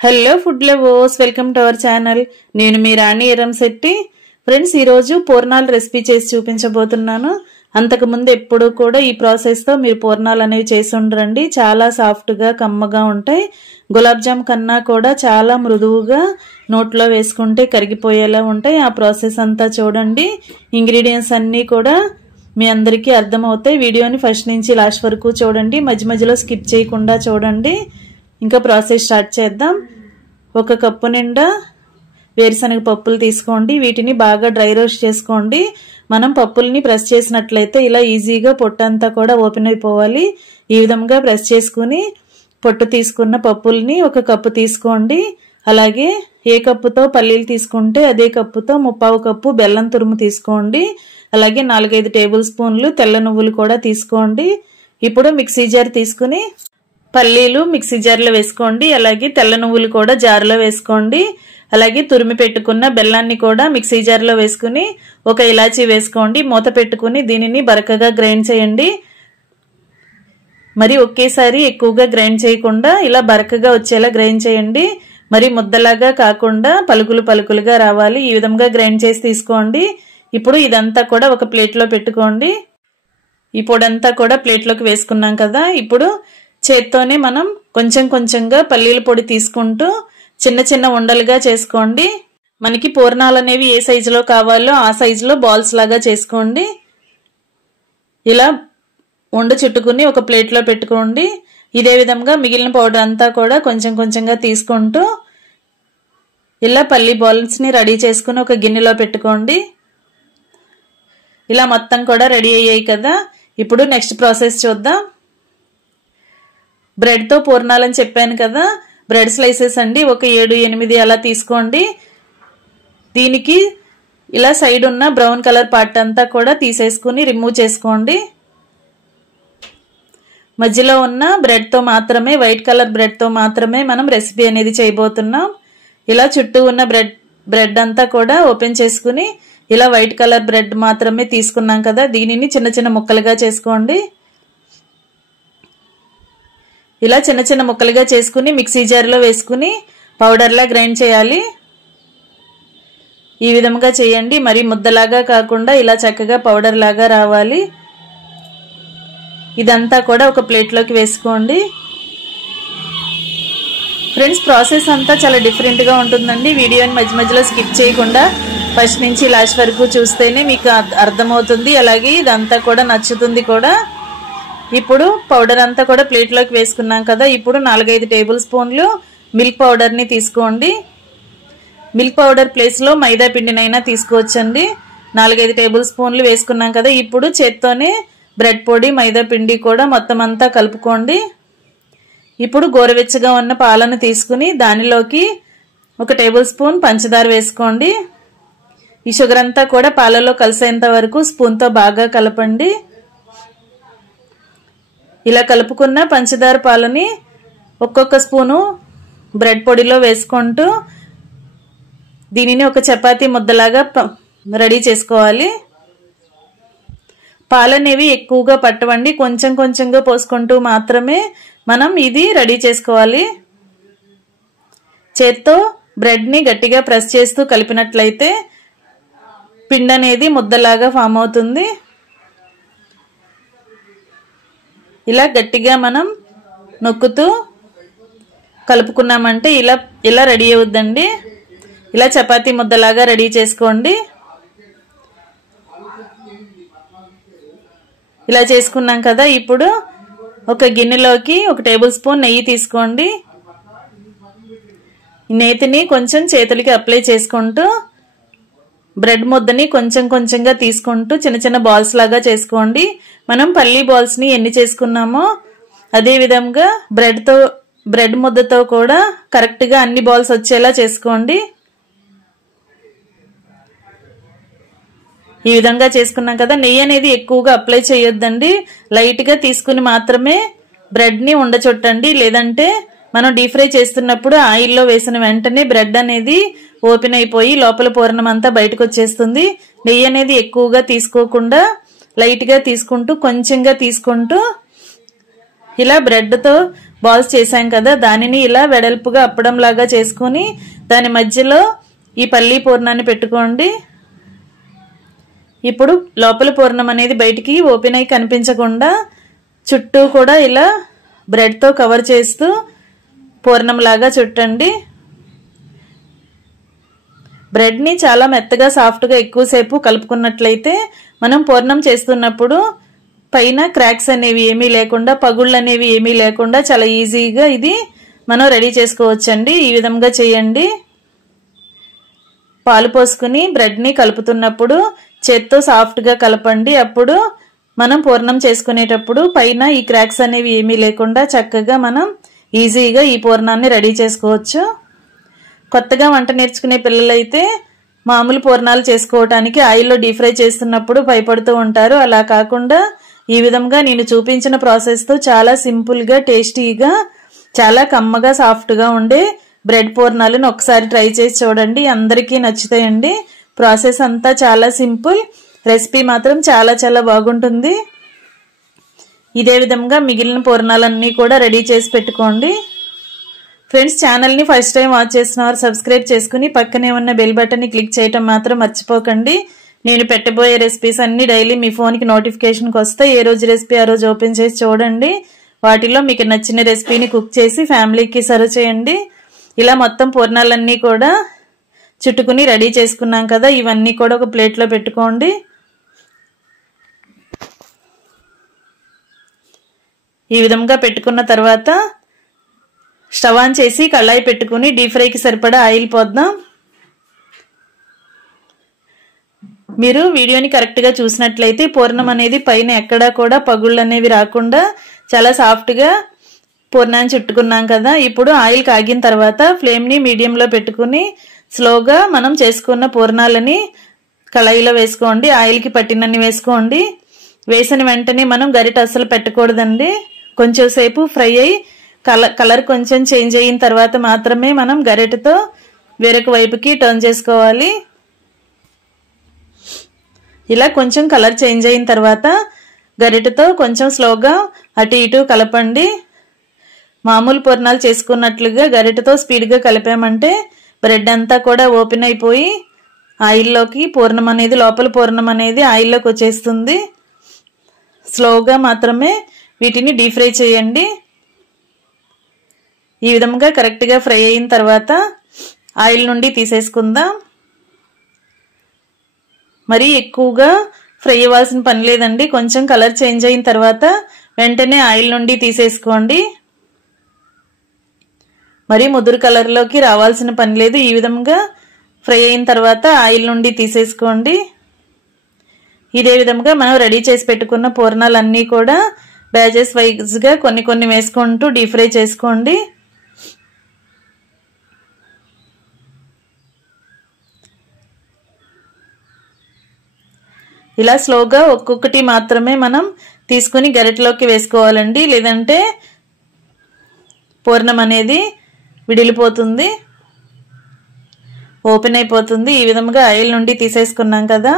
Hello food lovers, welcome to our channel. నేను మీ రాణి Eramsetti. Friends, ఈరోజు పూర్ణాల recipe చేసి చూపించబోతున్నాను. అంతకు ముందు ఎప్పుడు కూడా ఈ ప్రాసెస్ తో మీరు పూర్ణాలు అనేవి చేసి ఉండరండి. చాలా సాఫ్ట్ గా కమ్మగా ఉంటాయి. గులాబ్ జామ్ కన్నా కూడా చాలా మృదువుగా నోట్లో వేసుకుంటే కరిగిపోయేలా ఉంటాయి. ఆ ప్రాసెస్ అంతా చూడండి. ఇంగ్రీడియంట్స్ అన్నీ కూడా మీ అందరికీ అర్థమవుతాయి. వీడియోని ఫస్ట్ నుంచి లాస్ట్ వరకు చూడండి. మధ్య మధ్యలో స్కిప్ చేయకుండా చూడండి. ఇంకా ప్రాసెస్ స్టార్ట్ చేద్దాం. 1 కప్పు నిండా వేరుశనగ పప్పులు తీసుకోండి. వీటిని బాగా డ్రై రోస్ట్ చేసుకోండి. మనం పప్పుల్ని ప్రెస్ చేసినట్లయితే ఇలా ఈజీగా పొట్టు అంతా కూడా ఓపెన్ అయిపోవాలి. ఈ విధంగా ప్రెస్ చేసుకుని పొట్టు తీసుకున్న పప్పుల్ని 1 కప్పు తీసుకోండి. అలాగే ఏ కప్పుతో పల్లీలు తీసుకుంటే అదే కప్పుతో 1/2 కప్పు బెల్లం తురుము తీసుకోండి. అలాగే 4-5 టేబుల్ స్పూన్లు తెల్ల నువ్వులు కూడా తీసుకోండి. ఇప్పుడు మిక్సీ జార్ తీసుకుని పల్లీలు మిక్సీ జార్లో వేసుకోండి. అలాగే తెల్ల నువ్వులు కూడా జార్లో వేసుకోండి. అలాగే తురిమి పెట్టుకున్న బెల్లాన్ని కూడా మిక్సీ జార్లో వేసుకుని 1 ఇలాచీ వేసుకోండి. మూత పెట్టుకుని దీనిని బరకగా గ్రైండ్ చేయండి. మరి ఒకేసారి ఎక్కువగా గ్రైండ్ చేయకుండా ఇలా బరకగా వచ్చేలా గ్రైండ్ చేయండి. మరి ముద్దలాగా కాకుండా పలుకులు పలుకులుగా రావాలి. ఈ విధంగా గ్రైండ్ చేసి తీసుకోండి. ఇప్పుడు ఇదంతా కూడా ఒక ప్లేట్లో పెట్టుకోండి. ఈ పొడంతా కూడా ప్లేట్లోకి వేసుకున్నాం కదా. ఇప్పుడు చేత్తోనే మనం కొంచెం కొంచెంగా పల్లీల పొడి తీసుకుంటూ చిన్న చిన్న ఉండలుగా చేసుకోండి. మనకి పూర్ణాలు అనేవి ఏ సైజులో కావాలో ఆ సైజులో బాల్స్ లాగా చేసుకోండి. ఇలా ఉండ చుట్టుకుని ఒక ప్లేట్లో పెట్టుకోండి. ఇదే విధంగా మిగిలిన పౌడర్ అంతా కూడా కొంచెం కొంచెంగా తీసుకుంటూ ఇలా పల్లీ బాల్స్ ని రెడీ చేసుకుని ఒక గిన్నెలో పెట్టుకోండి. ఇలా మొత్తం కూడా రెడీ అయ్యాయి కదా. ఇప్పుడు నెక్స్ట్ ప్రాసెస్ చూద్దాం. బ్రెడ్ తో పూర్ణాలని చెప్పాను కదా. బ్రెడ్ స్లైసెస్ అండి, ఒక 7-8 అలా తీసుకోండి. దీనికి ఇలా సైడ్ ఉన్న బ్రౌన్ కలర్ పార్ట్ అంతా కూడా తీసేసుకుని రిమూవ్ చేసుకోండి. మధ్యలో ఉన్న బ్రెడ్ తో మాత్రమే, వైట్ కలర్ బ్రెడ్ తో మాత్రమే మనం రెసిపీ అనేది చేయబోతున్నాం. ఇలా చుట్టూ ఉన్న బ్రెడ్ అంతా కూడా ఓపెన్ చేసుకుని ఇలా వైట్ కలర్ బ్రెడ్ మాత్రమే తీసుకున్నాం కదా. దీనిని చిన్న చిన్న ముక్కలుగా చేసుకోండి. ఇలా చిన్న చిన్న ముక్కలుగా చేసుకుని మిక్సీ జార్లో వేసుకుని పౌడర్లా గ్రైండ్ చేయాలి. ఈ విధంగా చేయండి. మరి ముద్దలాగా కాకుండా ఇలా చక్కగా పౌడర్ లాగా రావాలి. ఇదంతా కూడా ఒక ప్లేట్లోకి వేసుకోండి. ఫ్రెండ్స్, ప్రాసెస్ అంతా చాలా డిఫరెంట్ గా ఉంటుందండి. వీడియోని మధ్య మధ్యలో స్కిప్ చేయకుండా ఫస్ట్ నుంచి లాస్ట్ వరకు చూస్తేనే మీకు అర్థమవుతుంది. అలాగే ఇదంతా కూడా నచ్చుతుంది కూడా. ఇప్పుడు పౌడర్ అంతా కూడా ప్లేట్లోకి వేసుకున్నాం కదా. ఇప్పుడు 4-5 టేబుల్ స్పూన్లు మిల్క్ పౌడర్ ని తీసుకోండి. మిల్క్ పౌడర్ ప్లేస్ లో మైదా పిండినైనా తీసుకోవచ్చండి. 4-5 టేబుల్ స్పూన్లు వేసుకున్నాం కదా. ఇప్పుడు చేత్తోనే బ్రెడ్ పొడి, మైదా పిండి కూడా మొత్తం అంతా కలుపుకోండి. ఇప్పుడు గోరువెచ్చగా ఉన్న పాలను తీసుకుని దానిలోకి 1 టేబుల్ స్పూన్ పంచదార వేసుకోండి. ఈ షుగర్ అంతా కూడా పాలలో కలిసేంత వరకు స్పూన్ తో బాగా కలపండి. ఇలా కలుపుకున్న పంచదార పాలని ఒక్కొక్క స్పూను బ్రెడ్ పొడిలో వేసుకుంటూ దీనిని ఒక చపాతీ ముద్దలాగా రెడీ చేసుకోవాలి. పాలనేవి ఎక్కువగా పట్టవండి. కొంచెం కొంచెంగా పోసుకుంటూ మాత్రమే మనం ఇది రెడీ చేసుకోవాలి. చేత్తో బ్రెడ్ ని గట్టిగా ప్రెస్ చేస్తూ కలిపినట్లయితే పిండి అనేది ముద్దలాగా ఫామ్ అవుతుంది. ఇలా గట్టిగా మనం నొక్కుతూ కలుపుకున్నామంటే ఇలా రెడీ అవుద్దండి. ఇలా చపాతీ ముద్దలాగా రెడీ చేసుకోండి. ఇలా చేసుకున్నాం కదా. ఇప్పుడు ఒక గిన్నెలోకి 1 టేబుల్ స్పూన్ నెయ్యి తీసుకోండి. నెయ్యిని కొంచెం చేతులకి అప్లై చేసుకుంటూ బ్రెడ్ ముద్దని కొంచెం కొంచెంగా తీసుకుంటూ చిన్న చిన్న బాల్స్ లాగా చేసుకోండి. మనం పల్లీ బాల్స్ ని ఎన్ని చేసుకున్నామో అదే విధంగా బ్రెడ్ ముద్దతో కూడా కరెక్ట్ గా అన్ని బాల్స్ వచ్చేలా చేసుకోండి. ఈ విధంగా చేసుకున్నాం కదా. నెయ్యి అనేది ఎక్కువగా అప్లై చేయొద్దండి. లైట్ గా తీసుకుని మాత్రమే బ్రెడ్ ని ఉండచుట్టండి. లేదంటే మనం డీప్ ఫ్రై చేస్తున్నప్పుడు ఆయిల్లో వేసిన వెంటనే బ్రెడ్ అనేది ఓపెన్ అయిపోయి లోపల పూర్ణం అంతా బయటకు వచ్చేస్తుంది. నెయ్యి అనేది ఎక్కువగా తీసుకోకుండా లైట్ గా తీసుకుంటూ కొంచెంగా తీసుకుంటూ ఇలా బ్రెడ్తో బాల్స్ చేసాం కదా, దానిని ఇలా వెడల్పుగా అప్పడం లాగా చేసుకుని దాని మధ్యలో ఈ పల్లి పూర్ణాన్ని పెట్టుకోండి. ఇప్పుడు లోపల పూర్ణం అనేది బయటికి ఓపెన్ అయి కనిపించకుండా చుట్టూ కూడా ఇలా బ్రెడ్తో కవర్ చేస్తూ పూర్ణం లాగా చుట్టండి. బ్రెడ్ని చాలా మెత్తగా సాఫ్ట్గా ఎక్కువసేపు కలుపుకున్నట్లయితే మనం పూర్ణం చేస్తున్నప్పుడు పైన క్రాక్స్ అనేవి ఏమీ లేకుండా, పగుళ్ళు అనేవి ఏమీ లేకుండా చాలా ఈజీగా ఇది మనం రెడీ చేసుకోవచ్చండి. ఈ విధంగా చేయండి. పాలు పోసుకుని బ్రెడ్ని కలుపుతున్నప్పుడు చేత్తో సాఫ్ట్గా కలపండి. అప్పుడు మనం పూర్ణం చేసుకునేటప్పుడు పైన ఈ క్రాక్స్ అనేవి ఏమీ లేకుండా చక్కగా మనం ఈజీగా ఈ పూర్ణాన్ని రెడీ చేసుకోవచ్చు. కొత్తగా వంట నేర్చుకునే పిల్లలైతే మామూలు పూర్ణాలు చేసుకోవటానికి ఆయిల్లో డీప్ ఫ్రై చేస్తున్నప్పుడు భయపడుతూ ఉంటారు. అలా కాకుండా ఈ విధంగా నేను చూపించిన ప్రాసెస్తో చాలా సింపుల్గా, టేస్టీగా, చాలా కమ్మగా, సాఫ్ట్గా ఉండే బ్రెడ్ పూర్ణాలను ఒకసారి ట్రై చేసి చూడండి. అందరికీ నచ్చుతాయండి. ప్రాసెస్ అంతా చాలా సింపుల్, రెసిపీ మాత్రం చాలా చాలా బాగుంటుంది. ఇదే విధంగా మిగిలిన పూర్ణాలన్నీ కూడా రెడీ చేసి పెట్టుకోండి. ఫ్రెండ్స్, ఛానల్ని ఫస్ట్ టైం వాచ్ చేసిన వారు సబ్స్క్రైబ్ చేసుకుని పక్కనే ఉన్న బెల్ బటన్ని క్లిక్ చేయటం మాత్రం మర్చిపోకండి. నేను పెట్టబోయే రెసిపీస్ అన్ని డైలీ మీ ఫోన్కి నోటిఫికేషన్కి వస్తాయి. ఏ రోజు రెసిపీ ఆ రోజు ఓపెన్ చేసి చూడండి. వాటిలో మీకు నచ్చిన రెసిపీని కుక్ చేసి ఫ్యామిలీకి సర్వ్ చేయండి. ఇలా మొత్తం పూర్ణాలన్నీ కూడా చుట్టుకుని రెడీ చేసుకున్నాం కదా, ఇవన్నీ కూడా ఒక ప్లేట్లో పెట్టుకోండి. ఈ విధంగా పెట్టుకున్న తర్వాత స్టవ్ ఆన్ చేసి కళాయి పెట్టుకుని డీప్ ఫ్రైకి సరిపడా ఆయిల్ పోద్దాం. మీరు వీడియోని కరెక్ట్గా చూసినట్లయితే పూర్ణం అనేది పైన ఎక్కడా కూడా పగుళ్ళు అనేవి రాకుండా చాలా సాఫ్ట్గా పూర్ణాన్ని చుట్టుకున్నాం కదా. ఇప్పుడు ఆయిల్ కాగిన తర్వాత ఫ్లేమ్ని మీడియంలో పెట్టుకుని స్లోగా మనం చేసుకున్న పూర్ణాలని కళాయిలో వేసుకోండి. ఆయిల్కి పట్టినన్ని వేసుకోండి. వేసిన వెంటనే మనం గరిట అస్సలు పెట్టకూడదండి. కొంచెం సేపు ఫ్రై అయ్యి కలర్ కొంచెం చేంజ్ అయిన తర్వాత మాత్రమే మనం గరిటతో వేరొక వైపుకి టర్న్ చేసుకోవాలి. ఇలా కొంచెం కలర్ చేంజ్ అయిన తర్వాత గరిటతో కొంచెం స్లోగా అటు ఇటు కలపండి. మామూలు పూర్ణాలు చేసుకున్నట్లుగా గరిటతో స్పీడ్గా కలిపామంటే బ్రెడ్ అంతా కూడా ఓపెన్ అయిపోయి ఆయిల్లోకి పూర్ణం అనేది, లోపల పూర్ణం అనేది ఆయిల్లోకి వచ్చేస్తుంది. స్లోగా మాత్రమే వీటిని డీప్ ఫ్రై చేయండి. ఈ విధంగా కరెక్ట్గా ఫ్రై అయిన తర్వాత ఆయిల్ నుండి తీసేసుకుందాం. మరీ ఎక్కువగా ఫ్రై అవ్వాల్సిన పని లేదండి. కొంచెం కలర్ చేంజ్ అయిన తర్వాత వెంటనే ఆయిల్ నుండి తీసేసుకోండి. మరి ముదురు కలర్లోకి రావాల్సిన పని లేదు. ఈ విధంగా ఫ్రై అయిన తర్వాత ఆయిల్ నుండి తీసేసుకోండి. ఇదే విధంగా మనం రెడీ చేసి పెట్టుకున్న పూర్ణాలన్నీ కూడా బ్యాచెస్ వైజ్గా కొన్ని కొన్ని వేసుకుంటూ డీప్ ఫ్రై చేసుకోండి. ఇలా స్లోగా ఒక్కొక్కటి మాత్రమే మనం తీసుకుని గరిటలోకి వేసుకోవాలండి. లేదంటే పూర్ణం అనేది విడిలిపోతుంది, ఓపెన్ అయిపోతుంది. ఈ విధంగా ఆయిల్ నుండి తీసేసుకున్నాం కదా.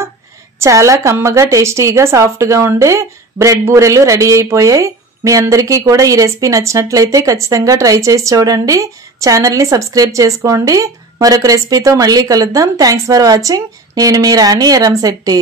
చాలా కమ్మగా, టేస్టీగా, సాఫ్ట్గా ఉండే బ్రెడ్ బూరెలు రెడీ అయిపోయాయి. మీ అందరికీ కూడా ఈ రెసిపీ నచ్చినట్లయితే ఖచ్చితంగా ట్రై చేసి చూడండి. ఛానల్ని సబ్స్క్రైబ్ చేసుకోండి. మరొక రెసిపీతో మళ్ళీ కలుద్దాం. Thanks for watching. నేను మీ రాణి ఎర్రంశెట్టి.